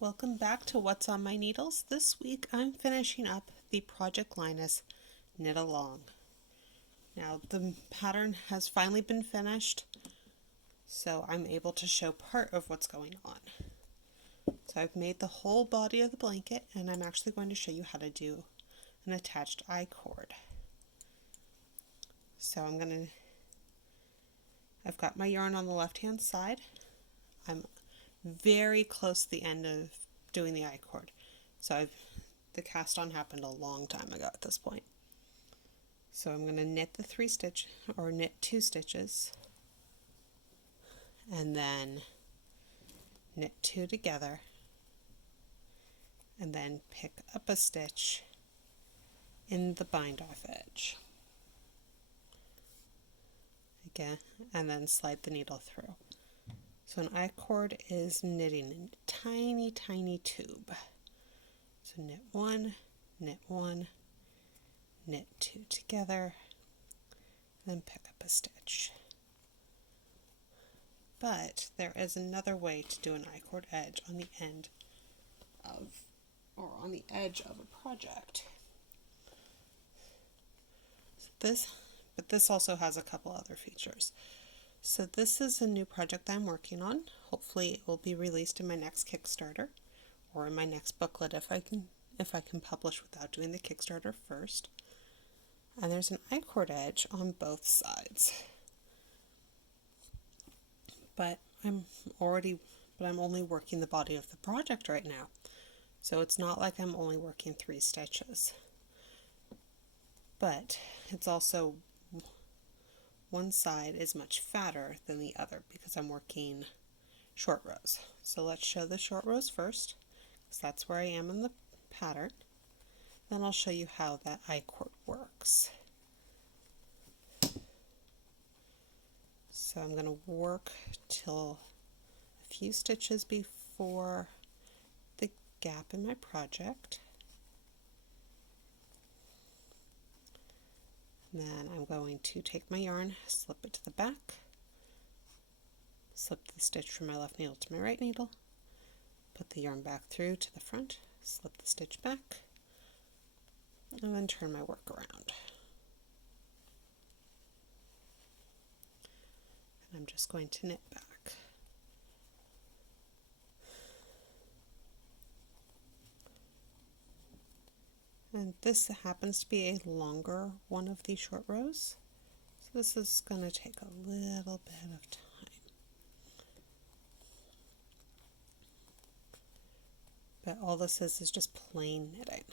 Welcome back to What's on My Needles. This week I'm finishing up the Project Linus Knit Along. Now the pattern has finally been finished, so I'm able to show part of what's going on. So I've made the whole body of the blanket, and I'm actually going to show you how to do an attached I-cord. So I've got my yarn on the left hand side. I'm very close to the end of doing the I-cord. So the cast on happened a long time ago at this point. So I'm going to knit knit 2 stitches, and then knit 2 together, and then pick up a stitch in the bind off edge. Again, and then slide the needle through. So an I-cord is knitting in a tiny, tiny tube. So knit 1, knit 1, knit 2 together, then pick up a stitch. But there is another way to do an I-cord edge on the end of, or on the edge of a project. But this also has a couple other features. So this is a new project I'm working on. Hopefully it will be released in my next Kickstarter or in my next booklet if I can publish without doing the Kickstarter first. And there's an I-cord edge on both sides. But I'm only working the body of the project right now. So it's not like I'm only working 3 stitches. But it's also one side is much fatter than the other because I'm working short rows. So let's show the short rows first, because that's where I am in the pattern. Then I'll show you how that I-cord works. So I'm going to work till a few stitches before the gap in my project. And then I'm going to take my yarn, slip it to the back, slip the stitch from my left needle to my right needle, put the yarn back through to the front, slip the stitch back, and then turn my work around. And I'm just going to knit back. And this happens to be a longer one of these short rows, so this is going to take a little bit of time. But all this is just plain knitting.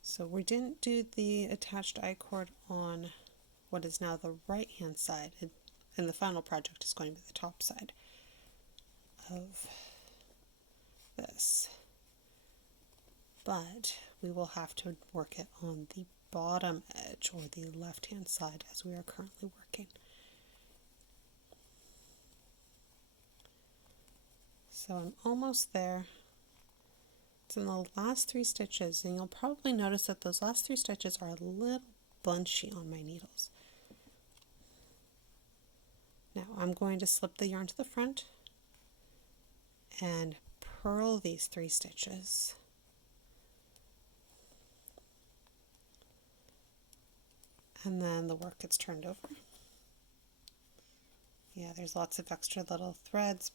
So we didn't do the attached I-cord on what is now the right hand side, and the final project is going to be the top side of this. But we will have to work it on the bottom edge, or the left hand side, as we are currently working. So I'm almost there. It's in the last 3 stitches, and you'll probably notice that those last 3 stitches are a little bunchy on my needles. Now I'm going to slip the yarn to the front and purl these 3 stitches. And then the work gets turned over. Yeah, there's lots of extra little threads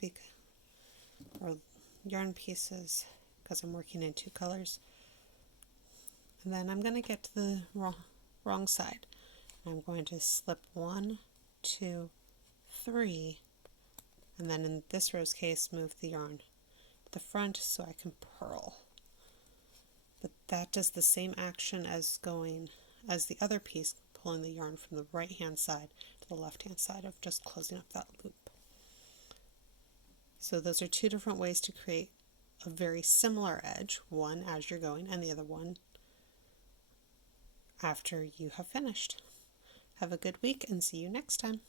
or yarn pieces because I'm working in 2 colors. And then I'm going to get to the wrong side. I'm going to slip 1, 2, 3, and then in this row's case move the yarn to the front so I can purl. But that does the same action as the other piece, pulling the yarn from the right hand side to the left hand side of just closing up that loop. So those are 2 different ways to create a very similar edge, one as you're going and the other one after you have finished. Have a good week and see you next time.